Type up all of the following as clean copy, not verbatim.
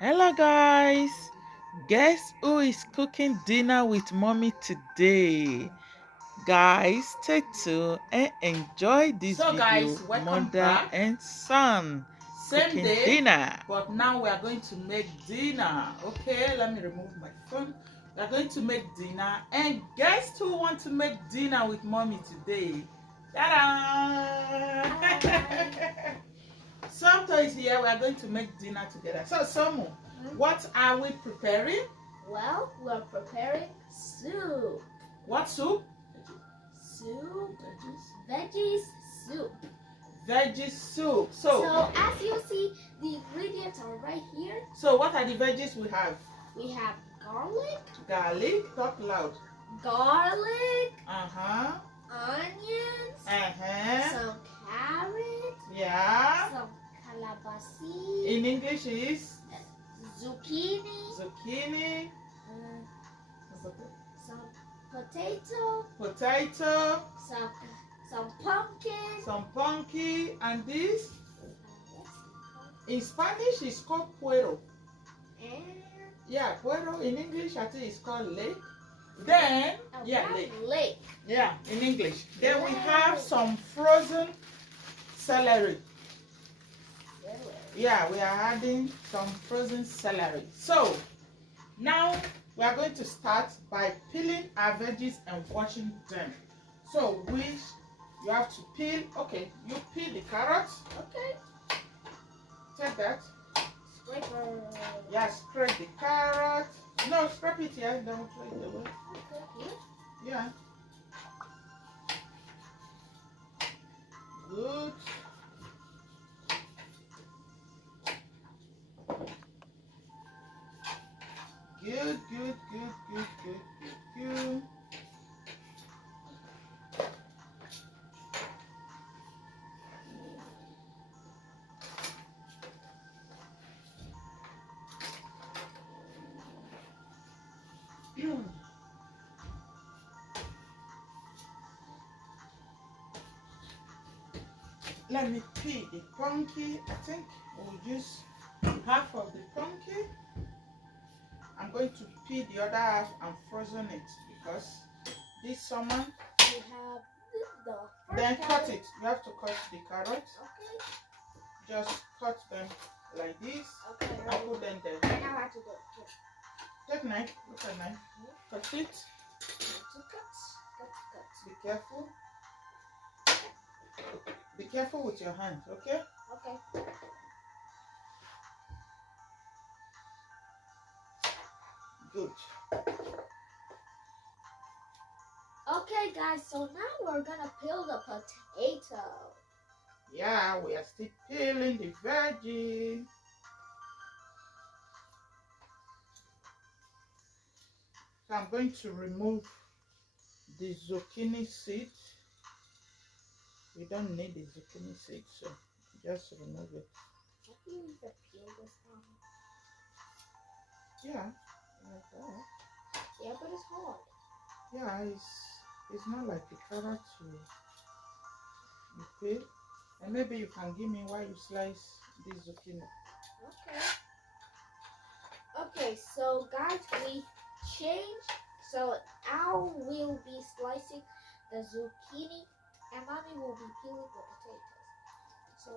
Hello guys, guess who is cooking dinner with mommy today? Guys, stay tuned and enjoy this So video. guys, welcome Mother back. and son Same cooking day, dinner. but now we are going to make dinner. Okay, let me remove my phone. We are going to make dinner, and guess who want to make dinner with mommy today? Ta-da! Samto is here. We are going to make dinner together. So Somu, what are we preparing? Well, we're preparing soup. What soup? Soup. Veggies soup. Veggie soup. So as you see, the ingredients are right here. So what are the veggies we have? We have garlic. Garlic. Talk loud. Garlic. Uh-huh. Onions. Uh-huh. Some carrot. Yeah. Some calabasi. In English is Zucchini. zucchini. Some potato. Potato. Some pumpkin. Some pumpkin. And this, in Spanish, is called puero. And Yeah, puero. In English, I think it's called lake. Then, yeah, lake. Yeah, in English. Then we have some frozen celery. Yeah, we are adding some frozen celery. So, now we are going to start by peeling our veggies and washing them. So, which you have to peel. Okay, you peel the carrots. Okay. Take that. Scraper. Yeah, scrape the carrot. No, scrape it here. Don't throw it away. Okay. Yeah. Good. Good, good, good, good, good, good, good. Let me peel the pumpkin. I think we'll use half of the pumpkin. I'm going to peel the other half and frozen it because this summer. We have the first Then cut carrot. it. You have to cut the carrots. Okay. Just cut them like this Okay. and put them there. I know how to do it. Here. Take knife. Look at knife. Cut it. So cut. Be careful. Be careful with your hand, okay? Okay. Good. Okay, guys. So now we're gonna peel the potato. Yeah, we are still peeling the veggie. So I'm going to remove the zucchini seed. We don't need the zucchini seed, so just remove it. Can you use the peel this one? Yeah, like that. Yeah, but it's hard. Yeah, it's not like the carrot you peel. And maybe you can give me why you slice this zucchini. Okay. Okay, so guys, we changed. So Al will be slicing the zucchini, and Mommy will be peeling the potatoes. So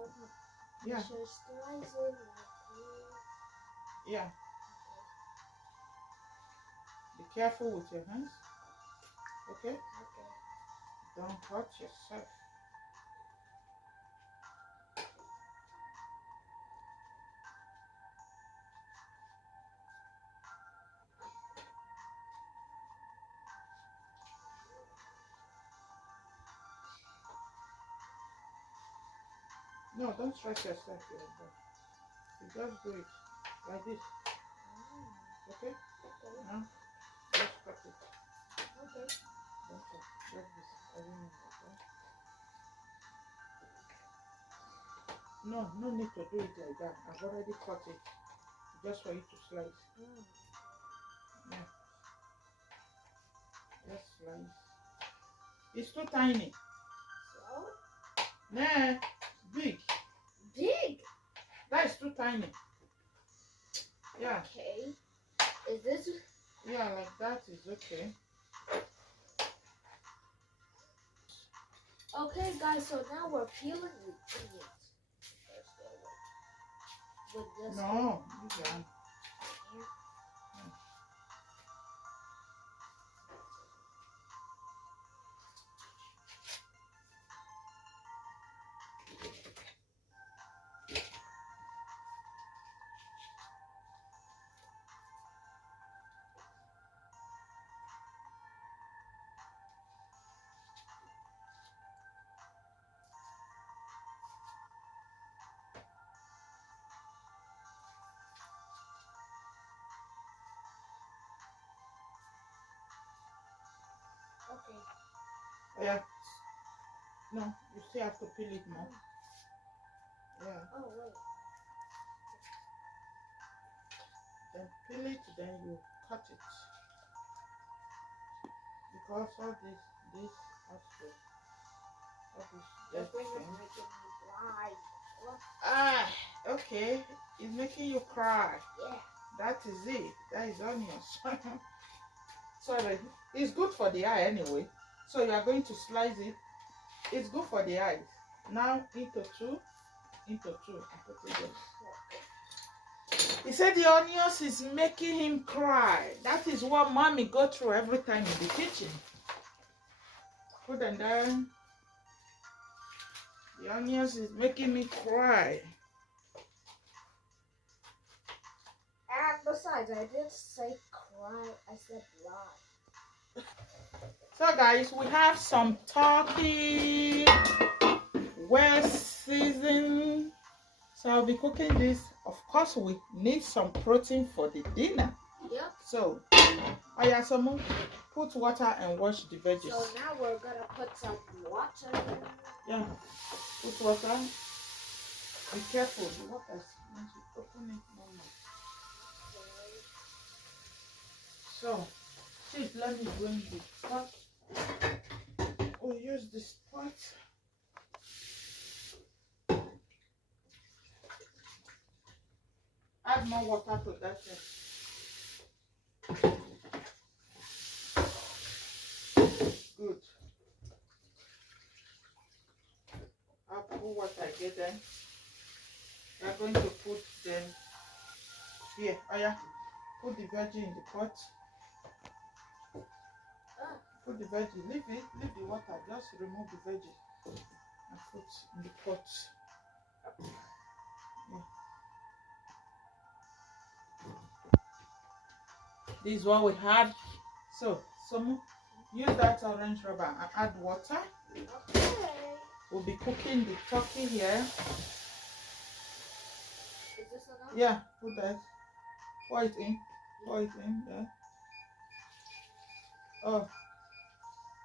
Yeah. we should slice it like this. Yeah. Be careful with your hands. Okay? Okay. Don't hurt yourself. No, don't stress yourself like that. You just do it like this. Okay? Okay. Now, just cut it. Okay. Don't cut. Like this. I don't know like that. No, no need to do it like that. I've already cut it. Just for you to slice. Yeah. Just slice. It's too tiny. So Nah, big. big. That is too tiny. Yeah. Okay. Is this? Yeah, like that is okay. Okay, guys. So now we're peeling the onions. With this. No, you can. Okay. Oh, yeah. No, you still have to peel it more. Yeah. Oh wait. Then peel it, then you cut it. Because all this has to, all this Your dirty fingers thing. making me dry. Look. Ah, okay. It's making you cry. Yeah. That is it. That is onions. Sorry. It's good for the eye anyway. So you are going to slice it. It's good for the eyes. Now into two. And put it there. He said the onions is making him cry. That is what mommy go through every time in the kitchen. Put them there. The onions is making me cry. And besides, I didn't say cry. I said lie. So guys, we have some turkey, well seasoned. So I'll be cooking this. Of course, we need some protein for the dinner. Yep. So, oh yeah, Samu, put water and wash the veggies. So now we're gonna put some water. Yeah, put water. Be careful. The water is going to open it more. So, please let me bring the pot. We'll use this pot. Add more water to that thing. Good. I'll put what I get then. We're going to put them here. Oh yeah. Put the veggie in the pot. Put the veggie. Leave it. Leave the water. Just remove the veggie and put in the pot. Yeah. This is what we had. So, some use that orange rubber and add water. Okay. We'll be cooking the turkey here. Is this enough? Yeah, put that. Pour it in. Pour it in there. Oh,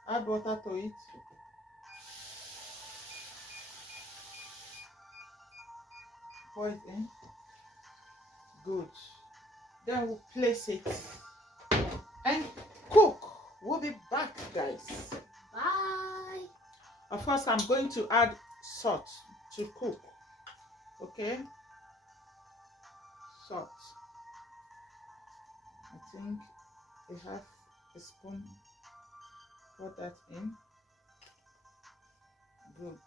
add water to it. Pour it in. Good. Then we'll place it and cook. We'll be back, guys. Bye. Of course, I'm going to add salt to cook. Okay? Salt. I think I have a spoon. Put that in. Good.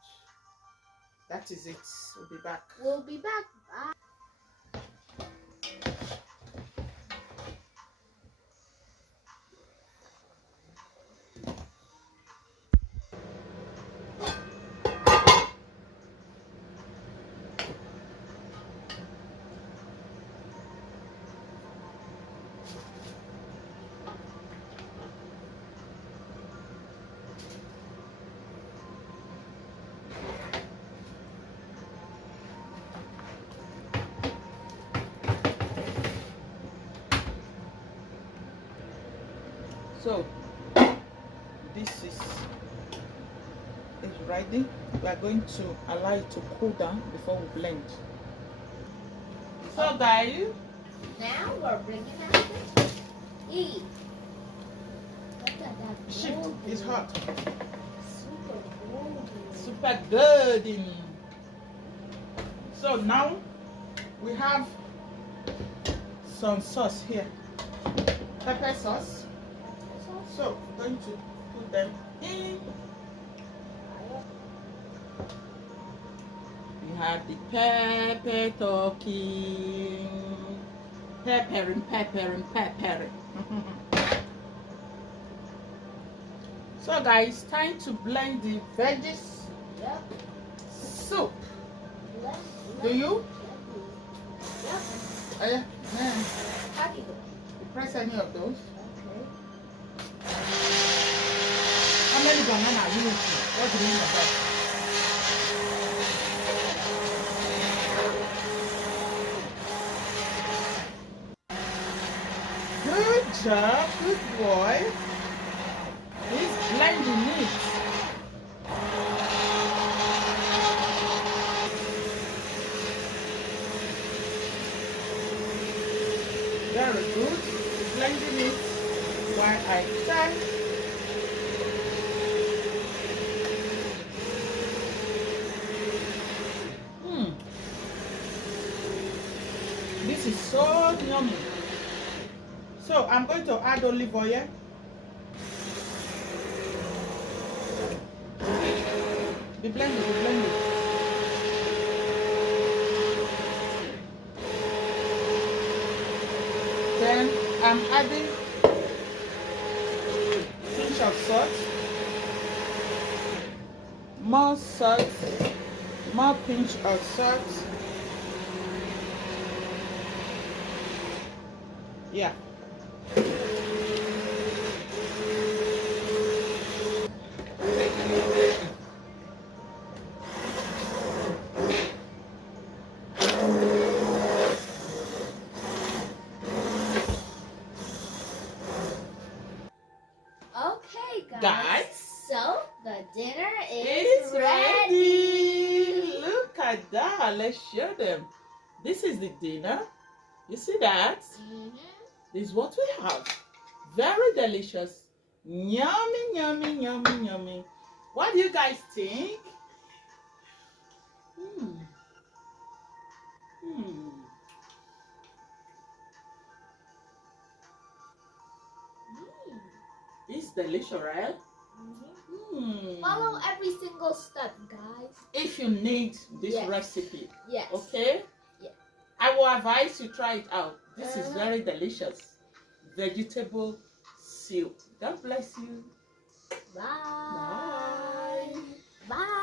That is it. We'll be back. We'll be back. Bye. So, this is ready. We are going to allow it to cool down before we blend. So, guys, Now we're bringing out the eat. Look at that. shift golden. is hot. Super golden. Super good. So now we have some sauce here, pepper sauce. So I'm going to put them in. You have the pepper talking, peppering, peppering, peppering. So guys, time to blend the veggies. Yep. Soup. Blend, Do blend, you? Yep. Oh yeah. Man. How do you do? You press any of those. Okay. How many banana are you using? What do you mean by that? Good job, good boy. He's blending it. Very good. Blending it while I turn. This is so yummy. So I'm going to add olive oil. Be blended, be blended. Then I'm adding pinch of salt, more salt, more pinch of salt. Yeah. Okay, guys. Guys, So the dinner it's is ready. Look at that. Let's show them. This is the dinner. You see that? This is what we have. Very delicious. Yummy, yummy, yummy, yummy. What do you guys think? It's delicious, right? Follow every single step, guys. If you need this Yes. recipe, Yes. okay? Yeah. I will advise you try it out. This is very delicious. Vegetable soup. God bless you. Bye. Bye. Bye.